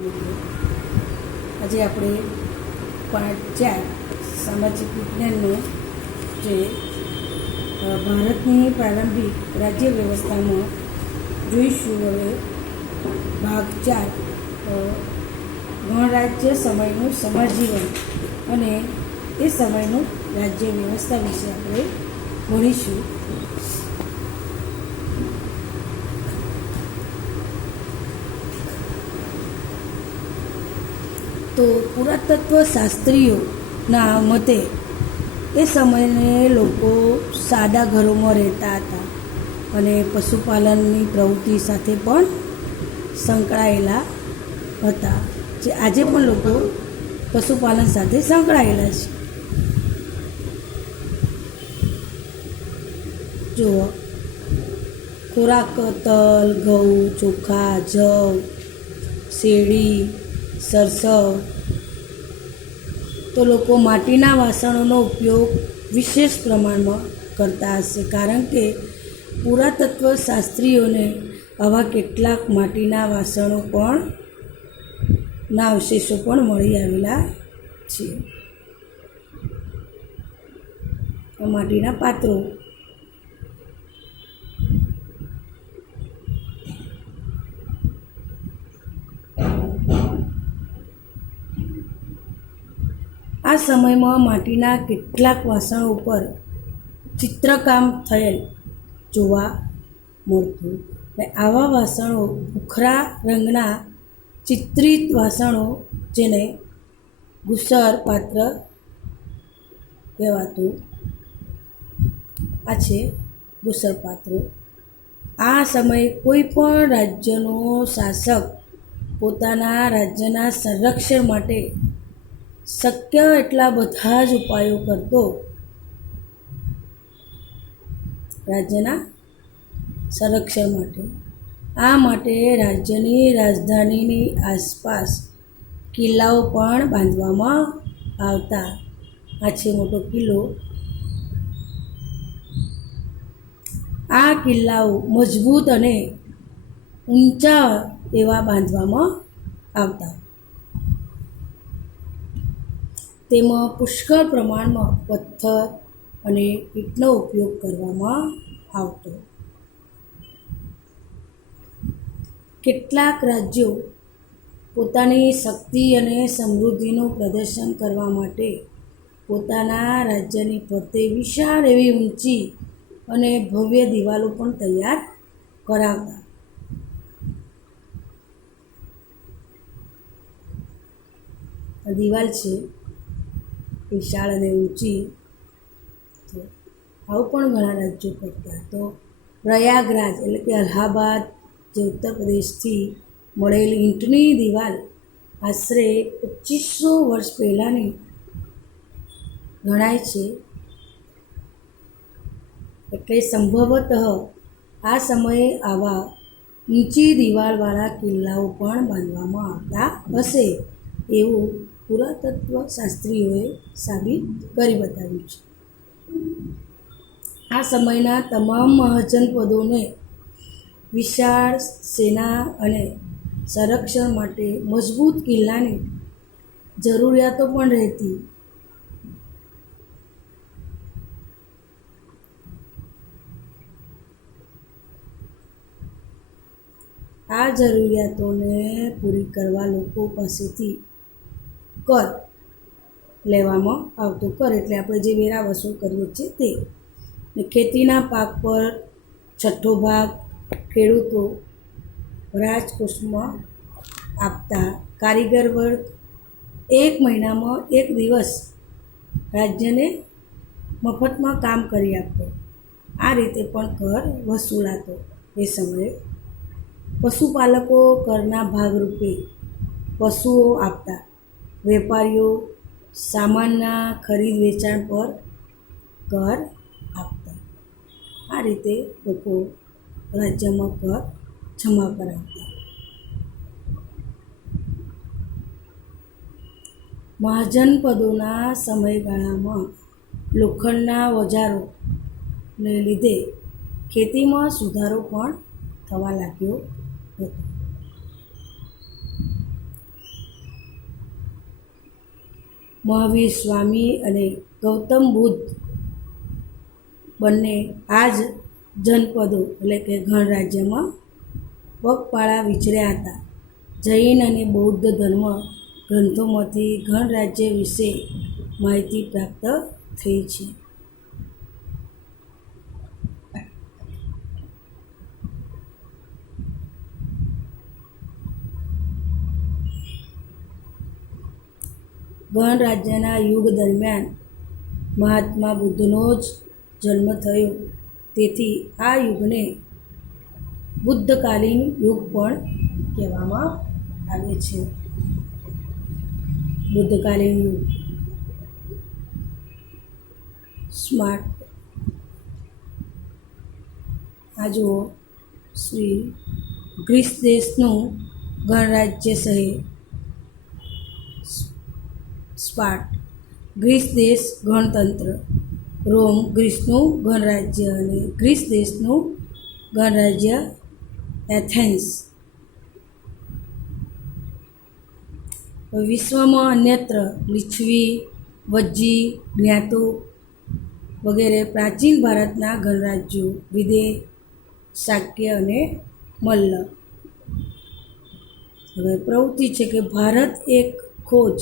આજે આપણે પાઠ 4 સામાજિક વિજ્ઞાનનો જે ભારતની પ્રારંભિક રાજ્ય વ્યવસ્થામાં જોઈશું. હવે ભાગ 4 ગણરાજ્ય સમયનું સમાજ જીવન અને એ સમયનું રાજ્ય વ્યવસ્થા વિશે આપણે ભણીશું. તો પુરાતત્વ શાસ્ત્રીઓના મતે એ સમયે લોકો સાદા ઘરોમાં રહેતા હતા અને પશુપાલનની પ્રવૃત્તિ સાથે પણ સંકળાયેલા હતા. જે આજે પણ લોકો પશુપાલન સાથે સંકળાયેલા છે. જુઓ, ખોરાક તલ, ઘઉં, ચોખા, જવ, શેરડી, સરસવ. તો લોકો માટીના વાસણોનો ઉપયોગ વિશેષ પ્રમાણમાં કરતા હશે, કારણ કે પુરાતત્વ શાસ્ત્રીઓને આવા કેટલાક માટીના વાસણો પણ ના અવશેષો પણ મળી આવેલા છે. માટીના પાત્રો. આ સમયમાં માટીના કેટલાક વાસણો ઉપર ચિત્રકામ થયેલ જોવા મળતું. આવા વાસણો ભૂખરા રંગના ચિત્રિત વાસણો, જેને ગુસર પાત્ર કહેવાતું. આ છે ગુસર પાત્રો. આ સમયે કોઈ પણ રાજ્યનો શાસક પોતાના રાજ્યના સંરક્ષણ માટે શક્ય એટલા બધા જ ઉપાયો કરતો. રાજ્યના સંરક્ષણ માટે. આ માટે રાજ્યની રાજધાનીની આસપાસ કિલ્લાઓ પણ બાંધવામાં આવતા. આ છે મોટો કિલ્લો. આ કિલ્લાઓ મજબૂત અને ઊંચા એવા બાંધવામાં આવતા. તેમાં પુષ્કળ પ્રમાણમાં પથ્થર અને ઈંટનો ઉપયોગ કરવામાં આવતો. કેટલાક રાજ્યો પોતાની શક્તિ અને સમૃદ્ધિનું પ્રદર્શન કરવા માટે પોતાના રાજ્યની ફરતે વિશાળ એવી ઊંચી અને ભવ્ય દિવાલો પણ તૈયાર કરાવતા. આ દિવાલ છે વિશાળ અને ઊંચી. તો આવું પણ ઘણા રાજ્યો કરતા. તો પ્રયાગરાજ એટલે કે અલ્હાબાદ, જે ઉત્તર પ્રદેશથી મળેલી ઈંટની દિવાલ આશરે 2500 વર્ષ પહેલાંની ગણાય છે. એટલે સંભવતઃ આ સમયે આવા ઊંચી દિવાલવાળા કિલ્લાઓ પણ બાંધવામાં આવતા હશે, એવું પુરાતત્વ શાસ્ત્રીઓએ સાબિત કરી બતાવ્યું છે. આ સમયના તમામ મહાજનપદોને વિશાળ સેના અને સંરક્ષણ માટે મજબૂત કિલ્લાની જરૂરિયાતો પણ રહેતી. આ જરૂરિયાતોને પૂરી કરવા લોકો પાસેથી કર લેવામાં આવતો. કર એટલે આપણે જે વેરા વસૂલ કરીએ છીએ તે. ખેતીના પાક પર 6ઠ્ઠો ભાગ ખેડૂતો રાજકોષમાં આપતા. કારીગર વર્ગ 1 મહિનામાં 1 દિવસ રાજ્યને મફતમાં કામ કરી આપતો. આ રીતે પણ કર વસૂલાતો એ સમયે. પશુપાલકો કરના ભાગરૂપે પશુઓ આપતા. વેપારીઓ સામાનના ખરીદ વેચાણ પર કર આપતા. આ રીતે લોકો રાજ્યમાં કર જમા કરાવતા. મહાજનપદોના સમયગાળામાં લોખંડના ઓજારોને લીધે ખેતીમાં સુધારો પણ થવા લાગ્યો હતો. મહાવીર સ્વામી અને ગૌતમ બુદ્ધ બંને આ જ જનપદો એટલે કે ગણરાજ્યમાં પગપાળા વિચર્યા હતા. જૈન અને બૌદ્ધ ધર્મ ગ્રંથોમાંથી ગણરાજ્ય વિશે માહિતી પ્રાપ્ત થઈ છે. ગણરાજ્યના યુગ દરમિયાન મહાત્મા બુદ્ધનો જ જન્મ થયો, તેથી આ યુગને બુદ્ધકાલીન યુગ પણ કહેવામાં આવે છે. બુદ્ધકાલીન યુગ. સ્માર્ટ. આ જુઓ, શ્રી ગ્રીસ દેશનું ગણરાજ્ય શહેર સ્પાર્ટ. ગ્રીસ દેશ ગણતંત્ર. રોમ ગ્રીસનું ગણરાજ્ય અને ગ્રીસ દેશનું ગણરાજ્ય એથેન્સ. વિશ્વમાં અન્યત્ર લીછવી, વજ્જી, જ્ઞાતુ વગેરે પ્રાચીન ભારતના ગણરાજ્યો વિદેહ, શાક્ય અને મલ્લ. હવે પ્રવૃત્તિ છે કે ભારત એક ખોજ